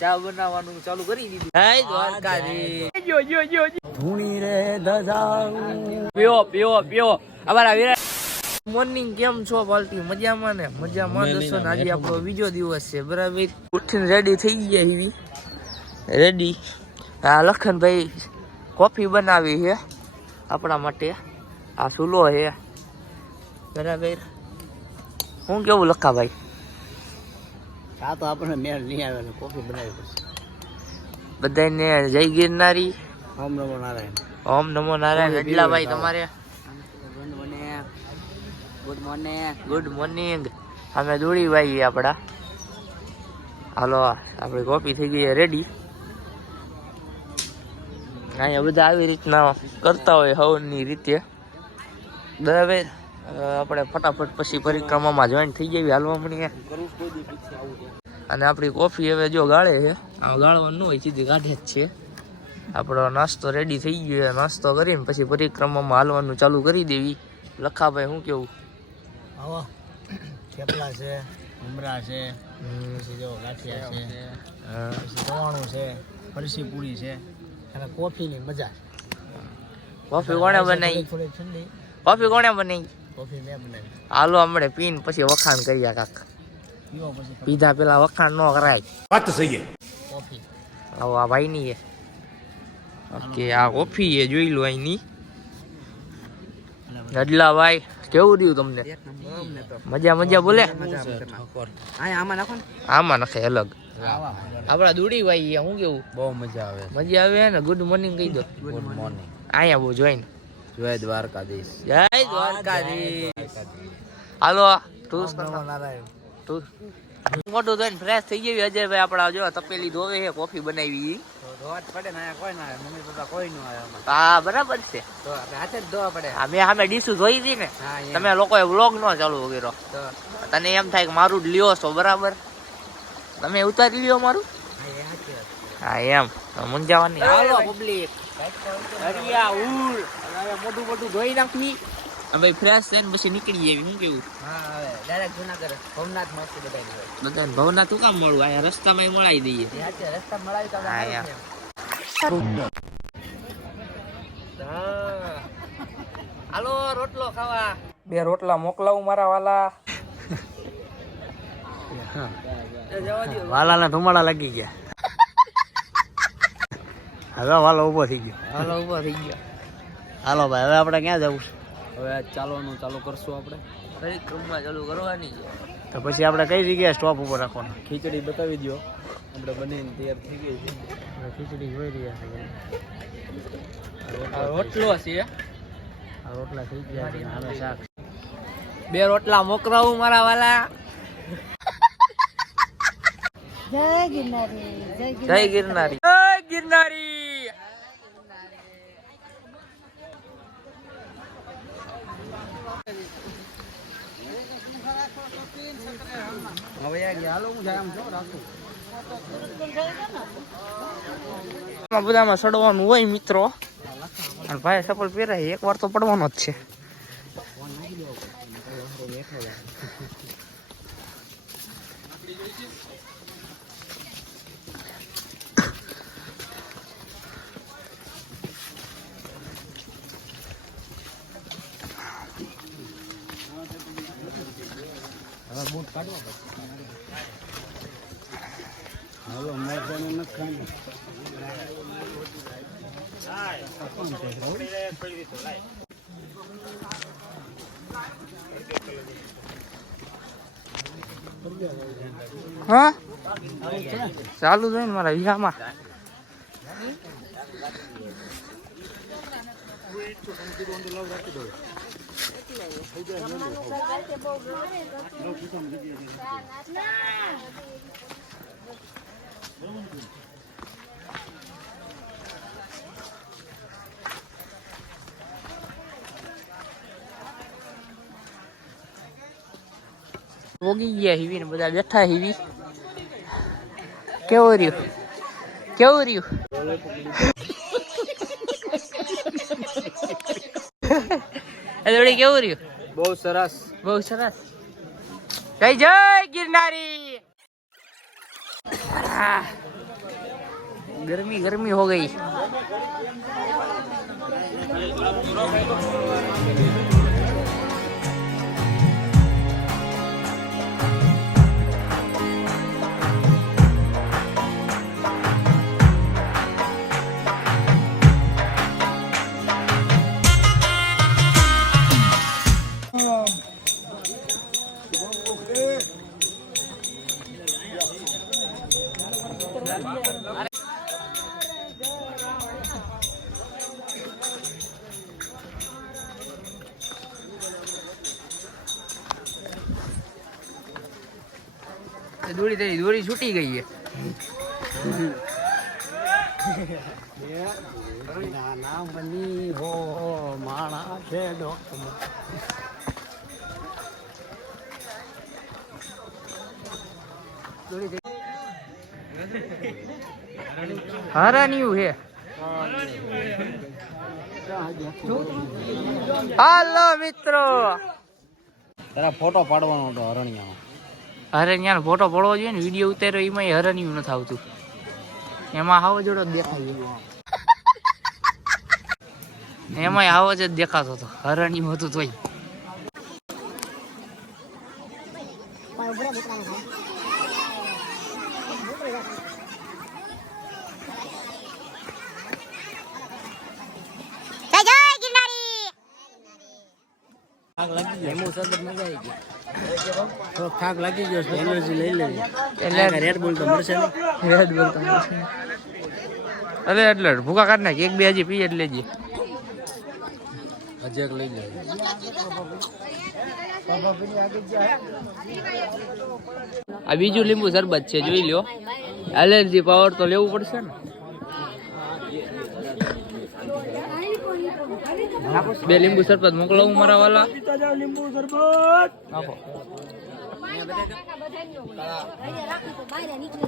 ચા બનાવવાનું ચાલુ કરી દીધું. જો. જો જો ધૂણી રે ધજાઉ પીઓ પીઓ પીઓ. અમારા મોર્નિંગ કેમ છો પાલટી? મજામાં ને? મજામાં દોસ્તો આજે આપણો બીજો દિવસ છે બરાબર? ઉઠીને રેડી થઈ ગયા એવી રેડી આ લખનભાઈ કોફી બનાવી છે આપણા માટે. આ ચૂલો છે. બરાબર? હું કેવું લખાભાઈ? આ તો આપણને મેળ નહીં આવે ને કોફી બનાવી પડશે બધાને જય ગિરનારી. ઓમ નમો નારાયણ. ઓમ નમો નારાયણ. અડલાભાઈ તમારે? Good morning. Good morning. Good morning. અમે દોડીભાઈ આપણા હાલો આપણી કોફી થઈ ગઈ રેડી અહીંયા બધા આવી રીતના કરતા હોય હવનની રીતે. બરાબર આપણે ફટાફટ પછી પરિક્રમામાં જોઈન થઈ જઈએ હાલવા મળીએ અને આપણી કોફી હવે જો ગાળે છે. આ ગાળવાનું હોય સીધી કાઢે જ છે. આપણો નાસ્તો રેડી થઈ ગયો નાસ્તો કરીને પછી પરિક્રમામાં હાલવાનું ચાલુ કરી દેવી. લખાભાઈ શું કેવું? આવો. થેપલા છે ઉમરા છે. પછી જો ગાંઠિયા છે. પછી રવાણું છે ફરસી પૂરી છે અને કોફીની મજા. કોફી કોણે બનાવી? કોફી કોણે બનાવી? હાલો હમણે પીન પછી વખાણ કર્યા કાક. પીવો પીધા પેલા વખાણ ન કરાય. કોફી. આવો આ ભાઈ ની ઓકે આ કોફી એ જોઈ લો અહીંની. અડલા ભાઈ કેવું રહ્યું તમને? મજા મજા બોલે. આમાં નાખો ને. આમાં નખે અલગ. આપડા દુડી ભાઈ શું કેવું? બહુ મજા આવે. મજા આવે ને? ગુડ મોર્નિંગ કહી દો. ગુડ મોર્નિંગ અહીંયા બહુ જોઈને. જય દ્વારકાધીશ. જય દ્વારકાધીશ. હાલો તું તું મોટું થઈને ફ્રેશ થઈ ગયું અજયભાઈ આપડા જો તપેલી ધોવે છે કોફી બનાવી. પડે ને કોઈ ના મમ્મી પપ્પા કોઈ નું આવે હા બરાબર છે. તો હાથે જ ધોવા પડે. હા મેં સામે ડીશું ધોઈ હતી ને તમે લોકોએ વ્લોગ નો ચાલુ કર્યો. તને એમ થાય કે મારું જ લ્યો છો બરાબર? તમે ઉતારી લ્યો મારું? હા, એમ. મુંજાવાની મૂંઝાવાની હાલો પબ્લિક હરિયા હવે ધોઈ નાખવી હવે ફ્રેશ થઈને પછી નીકળી જવી શું કેવું? હા હવે ડાયરેક્ટ જુનાગઢ ભવનાથ મળશે બધા બધા ભવનાથ ભવના કામ મળવું? આ રસ્તામાં મળાઈ દઈએ. રસ્તા મળાવી તો. હાલો રોટલો ખાવા. બે રોટલા મોકલાવું મારા વાલા. વાલાના ધુમાડા લાગી ગયા. હવે વાલો ઊભો થઈ ગયો. હાલો ઊભો થઈ ગયા. હાલો ભાઈ હવે આપણે ક્યાં જવું હવે ચાલવાનું ચાલુ કરશું આપણે. પરિક્રમા ચાલુ કરવાની છે. તો પછી આપણે કઈ જગ્યાએ સ્ટોપ ઉપર રાખવાનું? ખીચડી બતાવી દો આપણે બનીને તૈયાર થઈ ગઈ છે. ખીચડી જોઈ રહ્યા છે રોટલો છે. આ રોટલા થઈ ગયા છે હવે શાક. બે રોટલા મોકલાવું મારા વાલા. જય ગિરનારી જય જય ગિરનારી. જય ગિરનારી. હવે બધામાં સડવાનું હોય મિત્રો. અને ભાઈ સફળ પહેરાય, એક વાર તો પડવાનો જ છે. હવે બૂટ કાઢવા પડશે હવે મેં પણ નથી ખાવાનું હા? ચાલુ થાય ને મારા વિહામાં. પોગી ગયા હીવી ને બધા બેઠા હીવી. કેવું રહ્યું? કેવું રહ્યું? એ કેવું રહ્યું? બહુ સરસ. બહુ સરસ. જય જય ગિરનારી. ગરમી ગરમી હો ગઈ. છૂટી ગઈ છે. નાના છે ડોક્ટર હરાન્યું મિત્રો. તારા ફોટો પાડવાનો હતો હરણિયાનો હરણિયાનો ફોટો પડવો જોઈએ ને વીડિયો ઉતાર્યો એમાં હરણિયું નથી આવતું એમાં આવો જોડો જ દેખાય એમાં આવો જ દેખાતો હતો હરણિયું હતું તોય એમો શરબત મજા આવી ગઈ થોડોક થાક લાગી ગયો છે. એનર્જી લઈ લેવી એટલે રેડ બોલ તો મળશે રેડ બોલ તો મળશે. અરે એટલે ભૂકા કાઢ નાખ. એક બે હજી પી એટલે લેજે. હજી એક લઈ લે. આ બીજું લીંબુ શરબત છે જોઈ લ્યો. એલર્જી પાવર તો લેવું પડશે ને? બે લીંબુ શરબત મોકલાવું મારા વાલા આપો.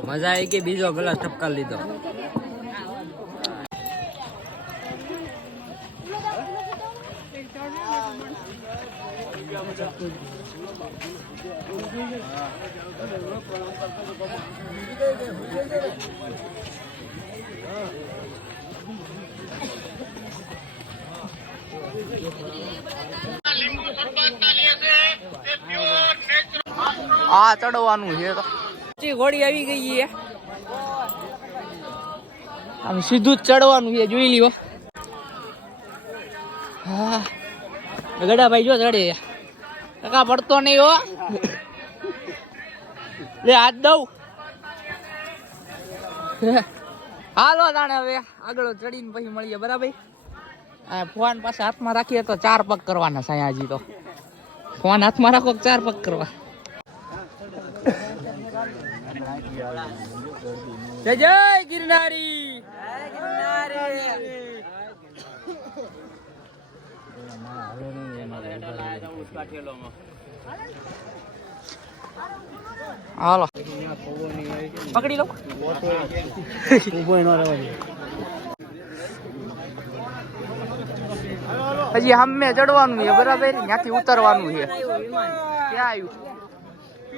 મજા આવી ગઈ બીજો ગ્લાસ ટપકા લીધો આ ચડવાનું છે તો. ઘોડી આવી ગઈ છે. આમ સીધું જ ચડવાનું છે જોઈ લ્યો. હા. ગડાભાઈ જો ચડે ટકા પડતો નહીં હો. લે હાથ દઉં. હાલો તાણે હવે આગળ ચડીને પછી મળીએ બરાબર? આ ફોન પાસે હાથમાં રાખીએ તો ચાર પગ કરવાના સાયા હજી તો. ફોન હાથમાં રાખો ચાર પગ કરવા? જય જય ગિરનારી. પકડી લો. હજી હમે ચડવાનું છે, બરાબર? ત્યાંથી ઉતરવાનું છે. ક્યાં આવ્યું?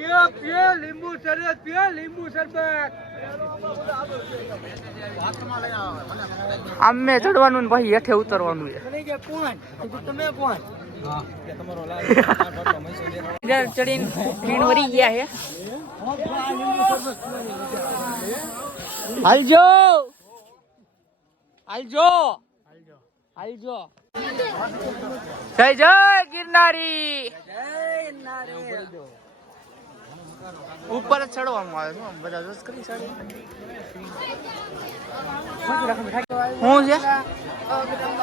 લીંબુ શરબત પીઓ લીંબુ શરબત. આમે ચડવાનું ને પછી હેઠે ઉતરવાનું છે. કોણ? ચડીને વરી ગયા છે. હાલજો! હાલજો! હાલજો! જય જય ગિરનારી! ઉપર જ ચડવાનું આવે છે બધા જોશ કરી ચડે હું છે?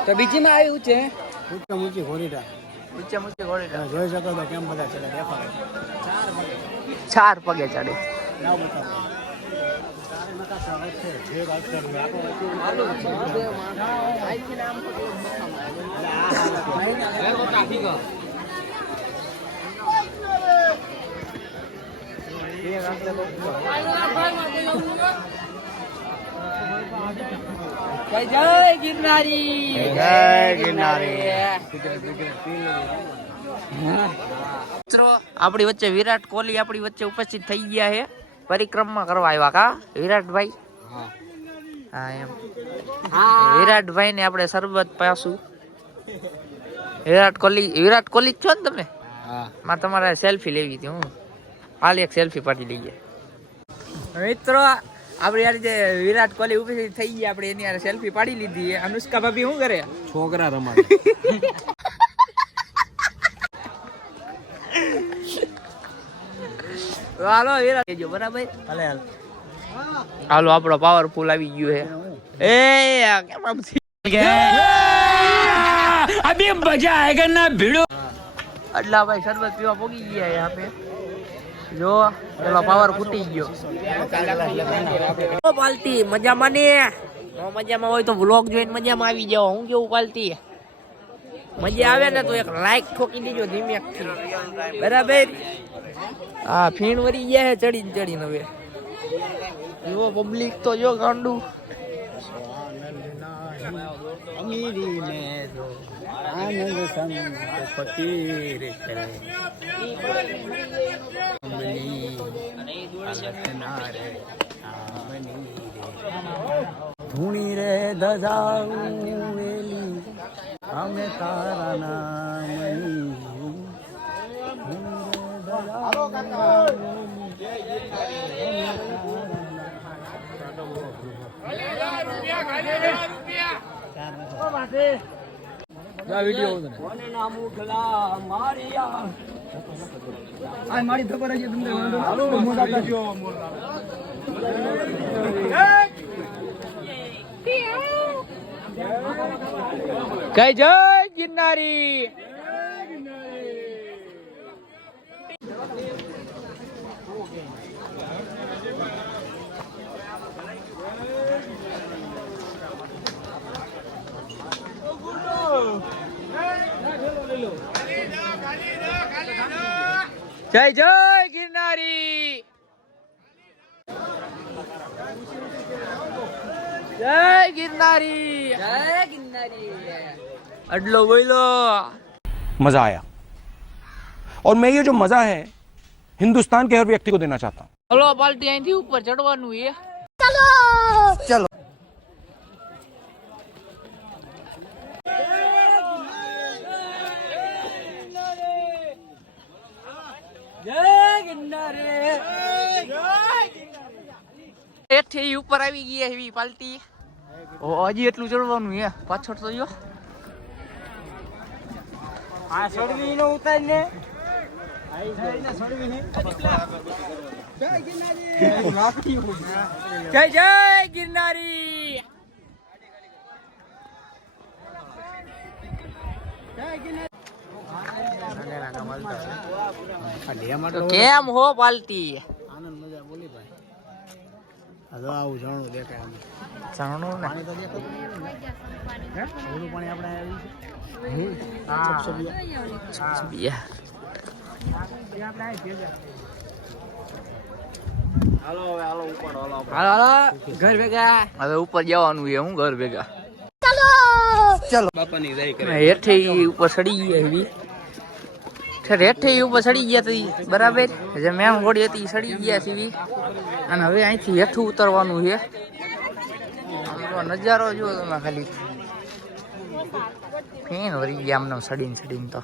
તો બીજી માં આવ્યું છે? ઊંચે ઊંચી ઘોડીટા ઊંચે ઊંચી તમે જોઈ શકો તો કેમ બધા ચડે દેખાય ચાર પગે. ચડે. લાવ બતાવો. જય જય ગિરનારી જય ગિરનારી. મિત્રો આપણી વચ્ચે વિરાટ કોહલી આપણી વચ્ચે ઉપસ્થિત થઈ ગયા છે. પરિક્રમા કરવા આવ્યા કા? વિરાટભાઈ? હા એમ. વિરાટભાઈ ને આપણે સરબત પાસું વિરાટ કોહલી વિરાટ કોહલી જ છો ને તમે? માં તમારે સેલ્ફી લેવી હતી હું. હાલ એક સેલ્ફી પાડી લઈએ. મિત્રો આપણે યાર જે વિરાટ કોહલી ઊભી થઈ ગઈ આપણે એની યાર સેલ્ફી પાડી લીધી. અનુષ્કા ભાભી શું કરે? છોકરા રમાડે. હાલો વિરાટ. કેજો બરાબર? હાલે હાલ. હાલો આપણો પાવરફુલ આવી ગયો હે. એ કેમ આમ થઈ ગયા અભી મજા આયેગા ના ભીડો? અડલા ભાઈ શરબત પીવા પોગી ગયા યહાં પે જો પેલો પાવર ફૂટી ગયો. ઓ પાલટી મજામાં ને? નો મજામાં હોય તો વ્લોગ જોઈને મજામાં આવી જાવ હું કેવું પાલતી? મજા આવે ને તો એક લાઈક ઠોકી દેજો ધીમે બરાબર? હા ફીણ વરી ગયા હે ચડીને ચડીને હવે. જો પબ્લિક તો જો ગાંડું. અમીરી ને આનંદ અલખના રે આમની રે. ધૂણી રે દજાઉં વેલી અમે તારા નામની. ધૂણી રે દજાઉં જા વિડિયો આ મારી ખબર છે તમને કઈ જય ગિરનારી જય જય ગિરનારી જય ગિરનારી જય ગિરનારી અડલો બોલો मजा आया और मैं ये जो मजा है हिंदुस्तान के हर व्यक्ति को देना चाहता हूँ હલો પાલટી અહીંથી ઉપર ચડવાનું એ એઠી ઉપર આવી ગઈ એવી પાલટી. હજી એટલું ચડવાનું હે પાછળ તો જો. આ સડવી નો ઉતાર ને. જય જય ગિરનારી. કેમ હો પાલટી આનંદ મજા બોલી ભાઈ આ આવું જાણું દેખાય આમ. જાણો પાણી તો દેખાતું હે? પાણી આપણે આવ્યું છે. યા. હાલો હવે હાલો ઉપાડો હાલો હાલો હાલો. ઘર ભેગા. હવે ઉપર જવાનું છે હું ઘર ભેગા. બાપાની દઈ કરે. હેઠે ઉપર સડી ગયા એવી. ઠેર હેઠે ઉપર સડી ગયા તી બરાબર? જે મેમ ગોળી હતી સડી ગયા છે. અને હવે અહીંથી હેઠું ઉતરવાનું છે. નજારો જો તમે ખાલી. ફેન વરી ગયા આમને સડીને સડીને તો.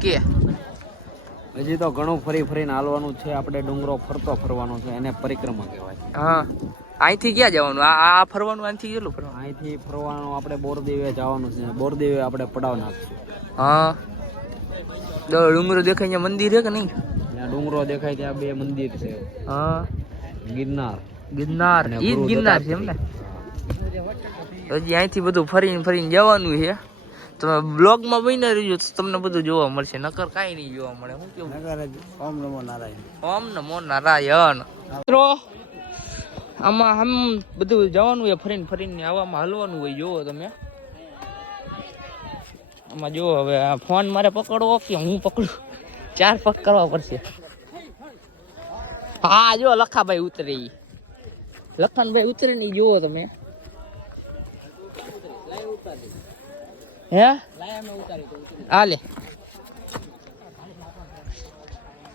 કે? હજી તો ઘણું ફરી ફરીને હાલવાનું છે આપણે ડુંગરો ફરતો ફરવાનો છે એને પરિક્રમા કહેવાય. હા. અહીંથી ક્યાં જવાનું? આ આ ફરવાનું અહીંથી કેટલું ફરવાનું? અહીંથી ફરવાનું આપણે બોરદેવે જવાનું છે. બોરદેવે આપણે પડાવ નાખશું. હા. ડુંગરો દેખાય ત્યાં મંદિર છે કે નહીં? ત્યાં ડુંગરો દેખાય ત્યાં બે મંદિર છે. હા. ગિરનાર. ગિરનાર. ઈ ગિરનાર છે એમને હજી અહીંથી બધું ફરીને ફરીને જવાનું છે. તમે બ્લોગમાં બની રહ્યો તો તમને બધું જોવા મળશે. નકર કાંઈ નહીં જોવા મળે. હું કેવું? ઓમ નમો નારાયણ. ઓમ નમો નારાયણ. મિત્રો આમાં આમ બધું જવાનું હોય ફરીને ફરીને આવામાં હલવાનું હોય જોવો તમે. આમાં જો હવે આ ફોન મારે પકડવો કે હું પકડું? ચાર પગ કરવા પડશે. હા જો લખાભાઈ ઉતરે ઈ. લખનભાઈ ઉતરે ને જુઓ જોવો તમે. હે? હાલે.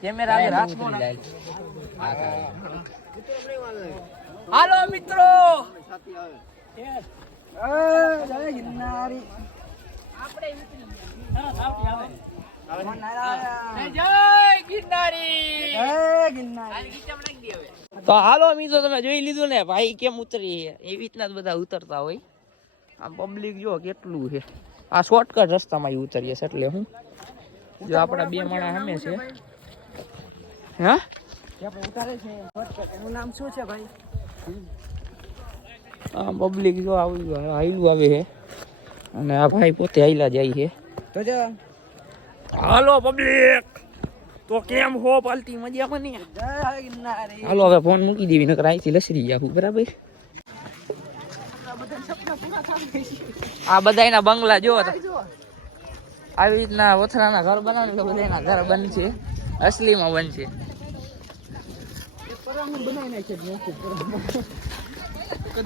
કેમેરા નાખ. હાલો મિત્રો. તો હાલો મિત્રો તમે જોઈ લીધું ને ભાઈ કેમ ઉતરી એવી રીતના જ બધા ઉતરતા હોય. આમ પબ્લિક જો કેટલું છે. આ શોર્ટકટ રસ્તામાં ઉતરીએ છે એટલે હું? જો આપણા બે માણા સામે છે. હા? આ પબ્લિક જો આવી હાઈલું આવે છે. અને આ ભાઈ પોતે હાઈલા જાય છે. હાલો પબ્લિક તો કેમ હો પાલતી મજામાં ને? હાલો હવે ફોન મૂકી દેવી નકર અહીંથી લસરી જાવું બરાબર? આ બધાયના બંગલા જો આવી રીતના વથરાના ઘર બનાવે તો બધાયના ઘર બંધ છે અસલીમાં બંધ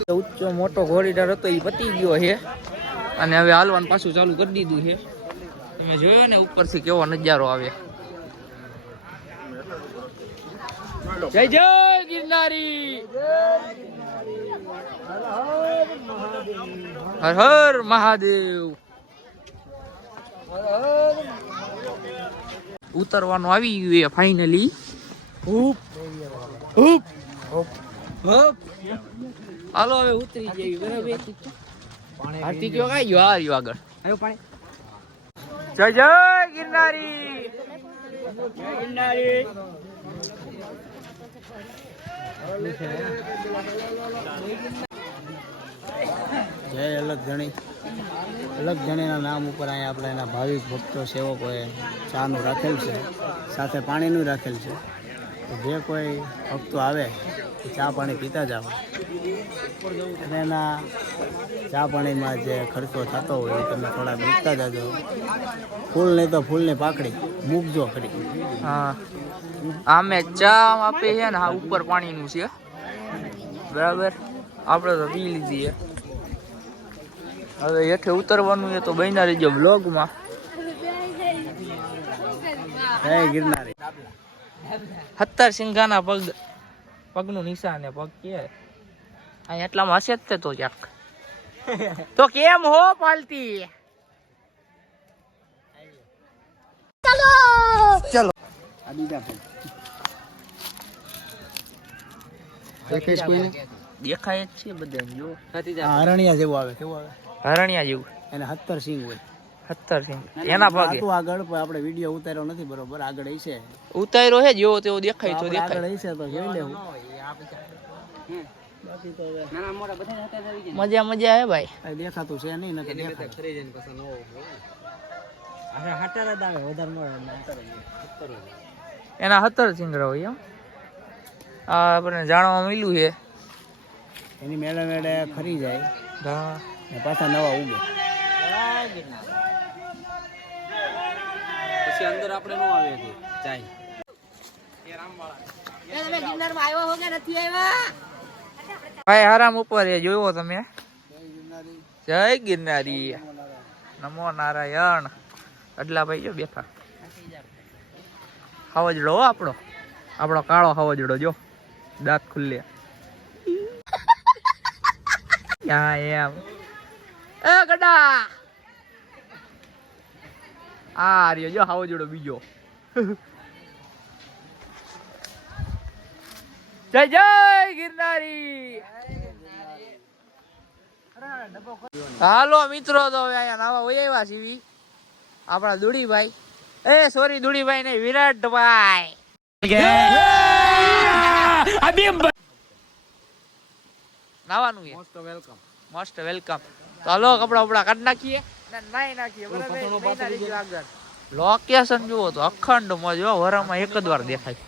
ઊંચો મોટો કોરિડોર હતો એ પતી ગયો છે. અને હવે હાલવાનું પાછું ચાલુ કરી દીધું છે. તમે જોયો ને ઉપરથી કેવો નજારો આવે. જય જય ગિરનારી! હર હર મહાદેવ! ઉતરવાનું આવી ગયું ફાઇનલી હુપ હુપ હુપ હાલો હવે ઉતરી જઈએ બરાબર? હાથી કયો કઈ ગયો આ રહ્યો આગળ. જય જય ગિરનારી. જય ગિરનારી. જય અલગ ધણી અલગ ધણીના નામ ઉપર અહીંયા આપણે એના ભાવિક ભક્તો સેવકોએ ચાનું રાખેલ છે. સાથે પાણીનું રાખેલ છે. જે કોઈ ભક્તો આવે ચા પાણી પીતા જાવ અને એના ચા પાણીમાં જે ખર્ચો થતો હોય એ તમે થોડા મૂકતા જાજો. ફૂલ નહીં તો ફૂલની પાકડી મૂકજો ખરી. હા. આમે ચા આપે છે ને હા ઉપર પાણીનું છે. બરાબર? આપણે તો પી લીધી હવે હેઠે ઉતરવાનું છે તો બન્યા રહીજો બ્લોગમાં જય ગિરનારી. સત્તર સિંઘાના પગ પગનું નિશાન પગ કે. અહીં એટલામાં હશે જ તે તો ક્યાંક. તો કેમ હો પાલતી? આ બીજા દેખાય જ છે બધા જો. હરણિયા જેવું આવે કેવું આવે? હરણિયા જેવું. એને હત્તર સિંગ હોય. સિંહ એના પગે. તો આગળ આપણે વીડિયો ઉતાર્યો નથી બરોબર? આગળ હશે ઉતાર્યો છે જેવો તેવો દેખાય તો આગળ દેખાય. હશે તો જોઈ લેવું. મજા મજા હે ભાઈ. દેખાતું છે નહીં એના હતર સિંગડા હોય એમ. આ આપણને જાણવા મળ્યું છે. એની મેળે મેળે ખરી જાય. હા. પાછા નવા ઉગે. પછી અંદર આપણે નો આવે છે ચાય ભાઈ આરામ ઉપર એ જોયો તમે? જય ગિરનારી. નમો નારાયણ. અડલા ભાઈ જો બેઠા. હવજડો હો આપણો. આપણો કાળો હવજડો જો. દાંત ખુલ્લે. યા એમ? એ ગડા! આ રહ્યો જો જોડો બીજો. જય જય ગિરનારી. હાલો મિત્રો તો હવે અહીંયા નાવા હોય આવ્યા સીવી આપણા દુડીભાઈ. એ સોરી દુડીભાઈ નહીં વિરાટભાઈ. નાવાનું મોસ્ટ વેલકમ મોસ્ટ વેલકમ તો હાલો કપડા બપડા કાઢી નાખીએ. લોકેશન જુઓ તો અખંડ મોજ જો વરામાં એક જ વાર દેખાય.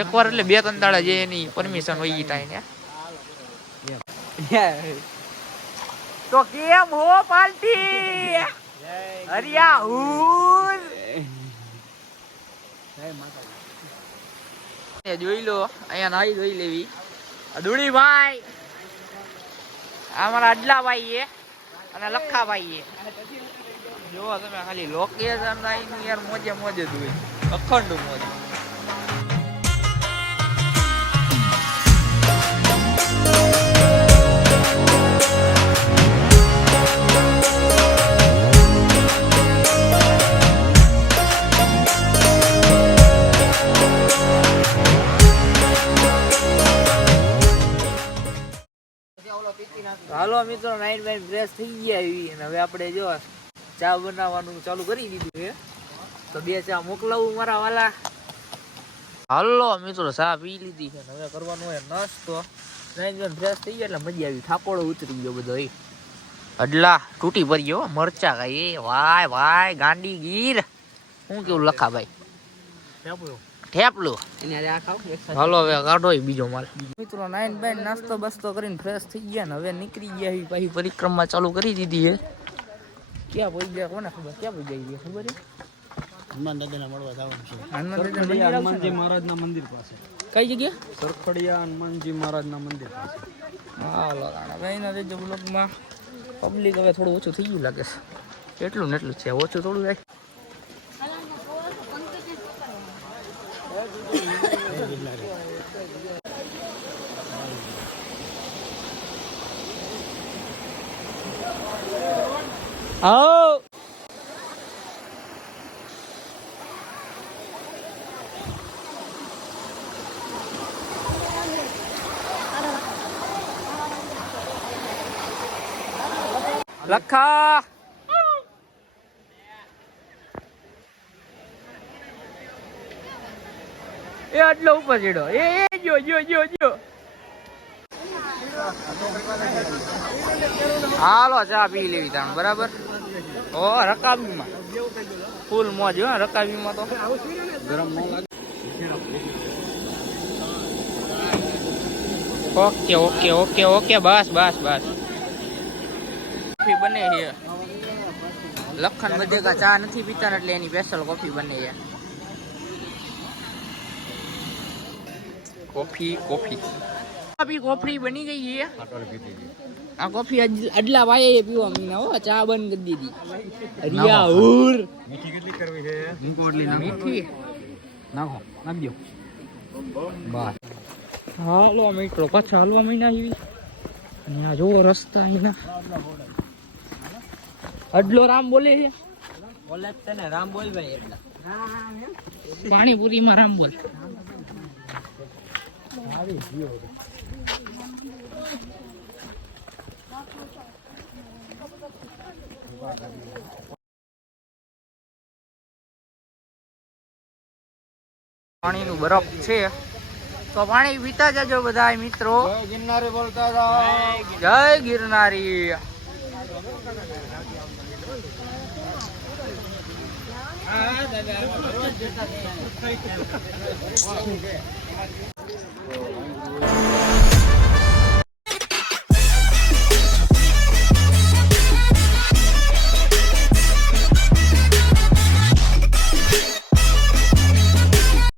એક વાર એટલે બે ત્રણ દાડા જે એની પરમિશન હોય ઈ ને તો કેમ હો પાલટી? હરિયા હું જોઈ લો અહીંયા નાઈ જોઈ લેવી. દુડી ભાઈ આ મારા અડલાભાઈ એ અને લખાભાઈ એ જોવો તમે ખાલી લોકેશન યાર મોજે મોજે જ હોય. અખંડ મોજ. હાલો મિત્રો નાઇટ બાઈટ ફ્રેશ થઈ ગયા એવી. અને હવે આપણે જો ચા બનાવવાનું ચાલુ કરી દીધું છે. તો બે ચા મોકલાવું મારા વાલા. હાલો મિત્રો, ચા પી લીધી છે. હવે કરવાનું હોય નાસ્તો. નાઈટ બાઈટ ફ્રેશ થઈ ગયા એટલે મજા આવી. થાકોડો ઉતરી ગયો બધો અડલા, તૂટી પડી ગયો મરચા ખાઈ. વાય વાય, ગાંડી ગીર. શું કેવું લખા ભાઈ ઠેપલું. હાલો હવે કાઢો બીજો માલ. મિત્રો નાઈન બાઈન નાસ્તો બસ્તો કરીને ફ્રેશ થઈ ગયા ને હવે નીકળી ગયા એ પાછી પરિક્રમા ચાલુ કરી દીધી હે ક્યાં પહોંચી ગયા કોને ખબર? ક્યાં પહોંચી ગયા ખબર છે? હનુમાન દાદાને મળવા જવાનું છે. હનુમાનજી ને? મહારાજના મંદિર પાસે. કઈ જગ્યા? સરખડિયા હનુમાનજી મહારાજના મંદિર પાસે. હાલો બ્લોગમાં પબ્લિક હવે થોડું ઓછું થઈ ગયું લાગે છે. એટલું ને એટલું છે? ઓછું થોડું થાય. આવો. લખા. એ આટલો ઉપર ચડ્યો એ એ, જો જો જો જો. હાલો, ચા પી લેવી તાણ. બરાબર? ઓ, રકાબીમાં. ફૂલ મોજ, હો, રકાબીમાં તો. ગરમ ઓકે ઓકે ઓકે ઓકે, બસ બસ બસ. કોફી બને છે. લખન બધેકા ચા નથી પીતા એટલે એની સ્પેશિયલ કોફી બને છે. Coffee coffee. કોફી કોફી બની ગઈ છે. આ કોફી આટલા અડલા વાયે પીવા મીના હો. ચા બંધ કરી દીધી. રિયા ઉર મીઠી કેટલી કરવી છે? મૂકો ના મીઠી. નાખો. નાખજો હાલો મિત્રો પાછા હાલવા મહિના આવી અને આ જોવો રસ્તા એના. અડલો રામ બોલે છે. બોલે છે ને રામ બોલ ભાઈ એટલા. પાણીપુરીમાં રામ બોલ. પાણીનું બરફ છે. તો પાણી પીતા જજો બધા મિત્રો. ગિરનારી બોલતા જય ગિરનારી.